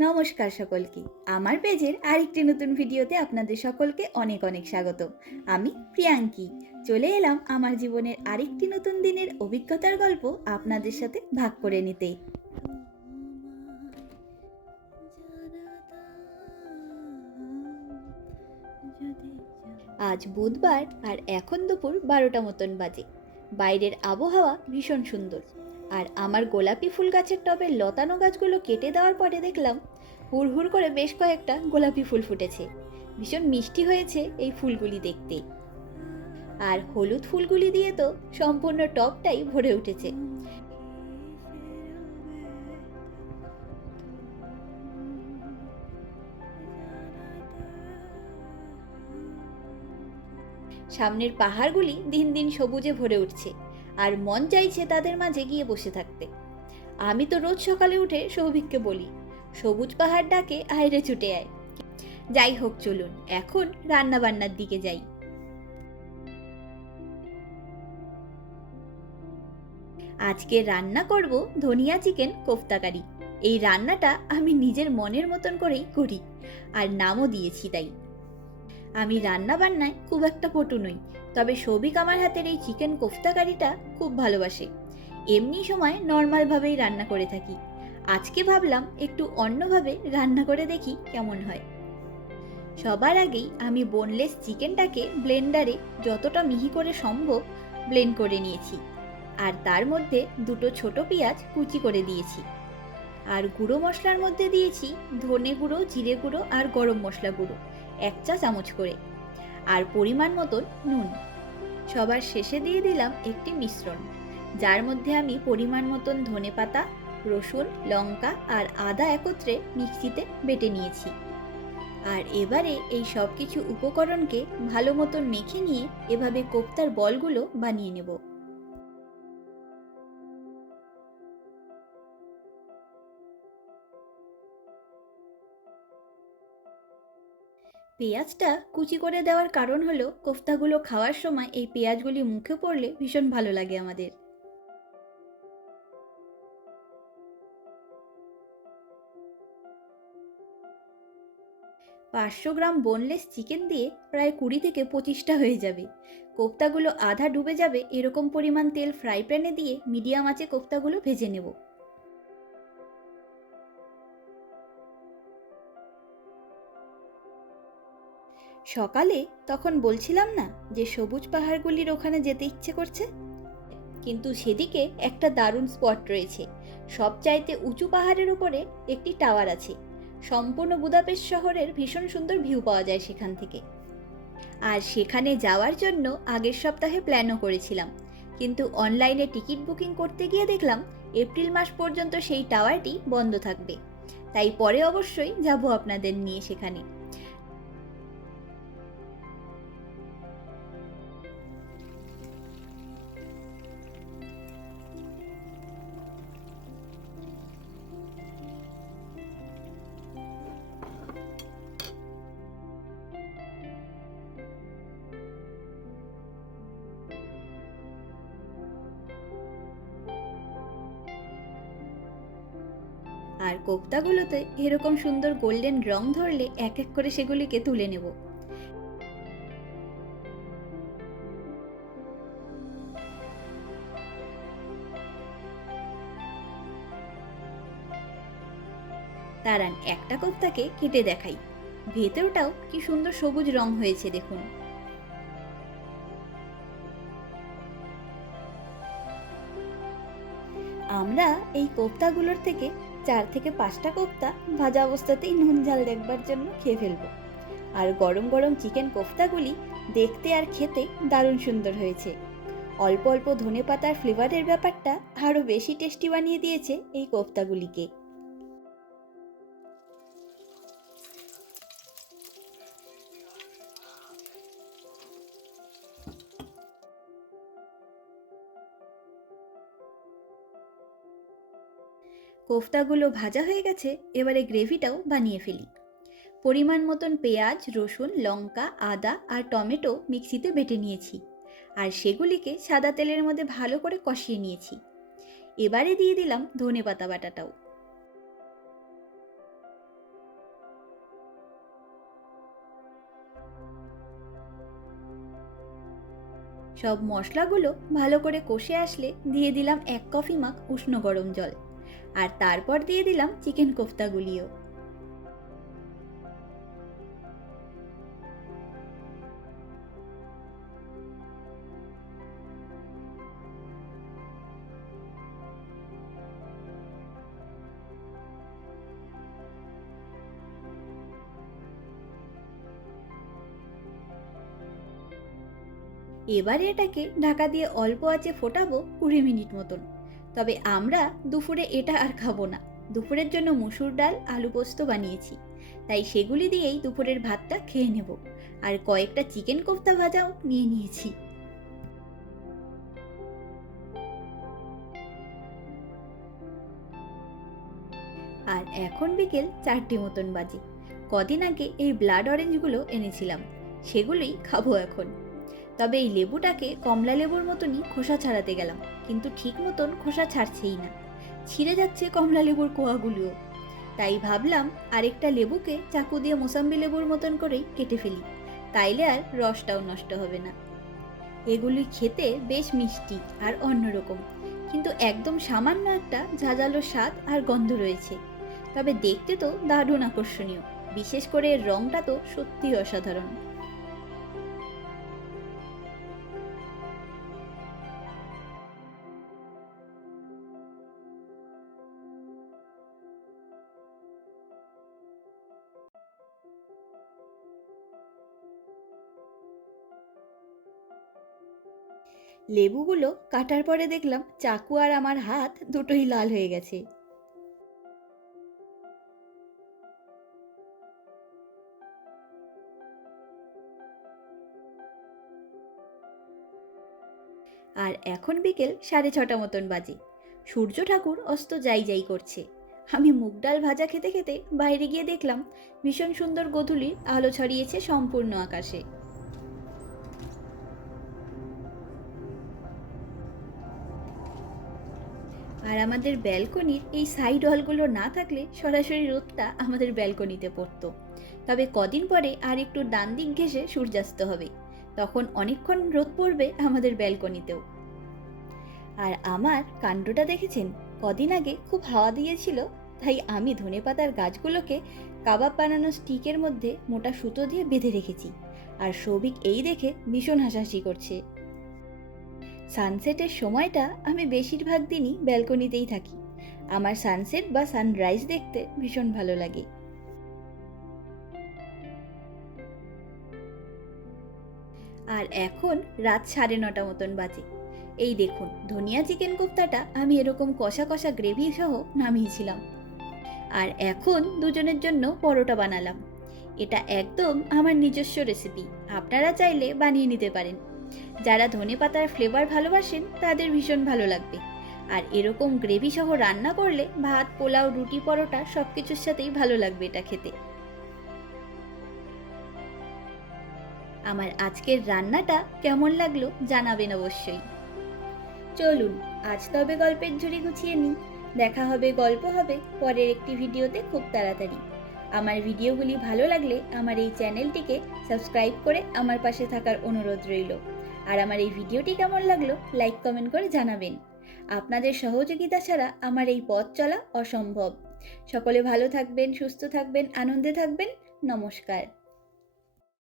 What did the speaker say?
নমস্কার সকলকে। আমার পেজের আরেকটি নতুন ভিডিওতে আপনাদের সকলকে অনেক অনেক স্বাগত। আমি প্রিয়াঙ্কি। চলে এলাম আমার জীবনের আরেকটি নতুন দিনের অভিজ্ঞতার গল্প আপনাদের সাথে ভাগ করে নিতে। আজ বুধবার আর এখন দুপুর বারোটা মতন বাজে। বাইরের আবহাওয়া ভীষণ সুন্দর। আর আমার গোলাপি ফুল গাছের টবের লতানো গাছগুলো কেটে দেওয়ার পরে দেখলাম হুড় হুড় করে বেশ কয়েকটা গোলাপি ফুল ফুটেছে। ভীষণ মিষ্টি হয়েছে এই ফুলগুলি দেখতে। আর হলুদ ফুলগুলি দিয়ে তো সম্পূর্ণ টবটাই ভরে উঠেছে। সামনের পাহাড়গুলি দিন দিন সবুজে ভরে উঠছে, আর মন চাইছে তাদের মাঝে গিয়ে বসে থাকতে। আমি তো রোজ সকালে উঠে সৌভিককে বলি সবুজ পাহাড় ডাকে আয়রে ছুটে আয়। যাই হোক, চলুন, এখন রান্না বান্নার দিকে যাই। আজকে রান্না করব ধনিয়া চিকেন কোফতাকারি। এই রান্নাটা আমি নিজের মনের মতন করেই করি, আর নামও দিয়েছি তাই। আমি রান্না বান্নায় খুব একটা পটু নই, তবে সৌভিক আমার হাতের এই চিকেন কোফতা কারিটা খুব ভালোবাসে। এমনি সময় নর্মালভাবেই রান্না করে থাকি। আজকে ভাবলাম একটু অন্যভাবে রান্না করে দেখি কেমন হয়। সবার আগেই আমি বোনলেস চিকেনটাকে ব্লেন্ডারে যতটা মিহি করে সম্ভব ব্লেন্ড করে নিয়েছি। আর তার মধ্যে দুটো ছোট পেঁয়াজ কুচি করে দিয়েছি। আর গুঁড়ো মশলার মধ্যে দিয়েছি ধনে গুঁড়ো, জিরে গুঁড়ো আর গরম মশলা গুঁড়ো, এক চা চামচ করে। আর পরিমাণ মতন নুন। সবার শেষে দিয়ে দিলাম একটি মিশ্রণ, যার মধ্যে আমি পরিমাণ মতন ধনে পাতা রসুন, লঙ্কা আর আদা একত্রে মিক্সিতে বেটে নিয়েছি। আর এবারে এই সব কিছু উপকরণকে ভালো মতন মেখে নিয়ে এভাবে কোপ্তার বলগুলো বানিয়ে নেব। পেঁয়াজটা কুচি করে দেওয়ার কারণ হলো কোফতাগুলো খাওয়ার সময় এই পেঁয়াজগুলি মুখে পড়লে ভীষণ ভালো লাগে আমাদের। পাঁচশো গ্রাম বোনলেস চিকেন দিয়ে প্রায় কুড়ি থেকে পঁচিশটা হয়ে যাবে। কোফতাগুলো আধা ডুবে যাবে, এরকম পরিমাণ তেল ফ্রাই প্যানে দিয়ে মিডিয়াম আঁচে কোফতাগুলো ভেজে নেব। সকালে তখন বলছিলাম না যে সবুজ পাহাড়গুলির ওখানে যেতে ইচ্ছে করছে? কিন্তু সেদিকে একটা দারুণ স্পট রয়েছে। সবচাইতে উঁচু পাহাড়ের উপরে একটি টাওয়ার আছে। সম্পূর্ণ বুদাপেস্ট শহরের ভীষণ সুন্দর ভিউ পাওয়া যায় সেখান থেকে। আর সেখানে যাওয়ার জন্য আগের সপ্তাহে প্ল্যানও করেছিলাম। কিন্তু অনলাইনে টিকিট বুকিং করতে গিয়ে দেখলাম এপ্রিল মাস পর্যন্ত সেই টাওয়ারটি বন্ধ থাকবে। তাই পরে অবশ্যই যাব আপনাদের নিয়ে সেখানে। আর কোপ্তাগুলোতে এরকম সুন্দর গোল্ডেন রং ধরলে এক এক করে সেগুলিকে তুলে নেব। দাঁড়ান, একটা কোপ্তাকে কেটে দেখাই। ভেতরটাও কি সুন্দর সবুজ রং হয়েছে, দেখুন। আমরা এই কোপ্তাগুলোর থেকে চার থেকে পাঁচটা কোফতা ভাজা অবস্থাতেই নুন ঝাল দেখবার জন্য খেয়ে ফেলব। আর গরম গরম চিকেন কোফতাগুলি দেখতে আর খেতে দারুণ সুন্দর হয়েছে। অল্প অল্প ধনে পাতার ফ্লেভারের ব্যাপারটা আরও বেশি টেস্টি বানিয়ে দিয়েছে এই কোফতাগুলিকে। কোফতাগুলো ভাজা হয়ে গেছে, এবারে গ্রেভিটাও বানিয়ে ফেলি। পরিমাণ মতন পেঁয়াজ, রসুন, লঙ্কা, আদা আর টমেটো মিক্সিতে বেটে নিয়েছি আর সেগুলিকে সাদা তেলের মধ্যে ভালো করে কষিয়ে নিয়েছি। এবারে দিয়ে দিলাম ধনে পাতা বাটাটাও। সব মশলাগুলো ভালো করে কষে আসলে দিয়ে দিলাম এক কফি মাখ উষ্ণ গরম জল। আর তারপর দিয়ে দিলাম চিকেন কোফতাগুলিও। এবারে এটাকে ঢাকা দিয়ে অল্প আঁচে ফোটাবো কুড়ি মিনিট মতন। তবে আমরা দুপুরে এটা আর খাব না। দুপুরের জন্য মুসুর ডাল, আলু পোস্ত বানিয়েছি। তাই সেগুলি দিয়েই দুপুরের ভাতটা খেয়ে নেব। আর কয়েকটা চিকেন কোফতা ভাজাও নিয়ে নিয়েছি। আর এখন বিকেল চারটে মতন বাজে। কদিন আগে এই ব্লাড অরেঞ্জগুলো এনেছিলাম। সেগুলোই খাব এখন। তবে এই লেবুটাকে কমলা লেবুর মতনই খোসা ছাড়াতে গেলাম। কিন্তু ঠিক মতন খোসা ছাড়ছেই না। ছিঁড়ে যাচ্ছে কমলা লেবুর কোয়াগুলিও। তাই ভাবলাম আরেকটা লেবুকে চাকু দিয়ে মোসাম্বি লেবুর মতন করেই কেটে ফেলি। তাইলে আর রসটাও নষ্ট হবে না। এগুলি খেতে বেশ মিষ্টি আর অন্যরকম, কিন্তু একদম সামান্য একটা ঝাঁঝালো স্বাদ আর গন্ধ রয়েছে। তবে দেখতে তো দারুণ আকর্ষণীয়, বিশেষ করে এর রঙটা তো সত্যিই অসাধারণ। লেবুগুলো কাটার পরে দেখলাম চাকু আর আমার হাত দুটোই লাল হয়ে গেছে। আর এখন বিকেল সাড়ে ছটা মতন বাজে। সূর্য ঠাকুর অস্ত যাই যাই করছে। আমি মুগ ডাল ভাজা খেতে খেতে বাইরে গিয়ে দেখলাম ভীষণ সুন্দর গোধূলির আলো ছড়িয়েছে সম্পূর্ণ আকাশে। আর আমাদের ব্যালকনির এই সাইড হলগুলো না থাকলে সরাসরি রোদটা আমাদের ব্যালকনিতে পড়তো। তবে কদিন পরে আর একটু ডান দিক ঘেসে সূর্যাস্ত হবে। তখন অনেকক্ষণ রোদ পড়বে আমাদের ব্যালকনিতেও। আর আমার কাণ্ডটা দেখেছেন? কদিন আগে খুব হাওয়া দিয়েছিল, তাই আমি ধনেপাতার গাছগুলোকে কাবাব বানানো স্টিকের মধ্যে মোটা সুতো দিয়ে বেঁধে রেখেছি। আর সৌভিক এই দেখে ভীষণ হাসাহাসি করছে। সানসেটের সময়টা আমি বেশিরভাগ দিনই ব্যালকনিতেই থাকি। আমার সানসেট বা সানরাইজ দেখতে ভীষণ ভালো লাগে। আর এখন রাত সাড়ে নটা মতন বাজে। এই দেখুন, ধনিয়া চিকেন কোফতাটা আমি এরকম কষা কষা গ্রেভি সহ নামিয়েছিলাম। আর এখন দুজনের জন্য পরোটা বানালাম। এটা একদম আমার নিজস্ব রেসিপি আপনারা চাইলে বানিয়ে নিতে পারেন। যারা ধনে পাতার ফ্লেভার ভালোবাসেন, তাদের ভীষণ ভালো লাগবে। আর এরকম গ্রেভি সহ রান্না করলে ভাত, পোলাও, রুটি, পরোটা সব কিছুর সাথেই ভালো লাগবে এটা খেতে। আমার আজকের রান্নাটা কেমন লাগল জানাবেন অবশ্যই। চলুন, আজ তবে গল্পের ঝুড়ি গুছিয়ে নিই। দেখা হবে, গল্প হবে, পরের একটি ভিডিওতে খুব তাড়াতাড়ি। আমার ভিডিওগুলি ভালো লাগলে আমার এই চ্যানেলটিকে সাবস্ক্রাইব করে আমার পাশে থাকার অনুরোধ রইল। আর আমার এই ভিডিওটি কেমন লাগল লাইক কমেন্ট করে জানাবেন। আপনাদের সহযোগিতা ছাড়া আমার এই পথ চলা অসম্ভব। সকলে ভালো থাকবেন, সুস্থ থাকবেন, আনন্দে থাকবেন। নমস্কার।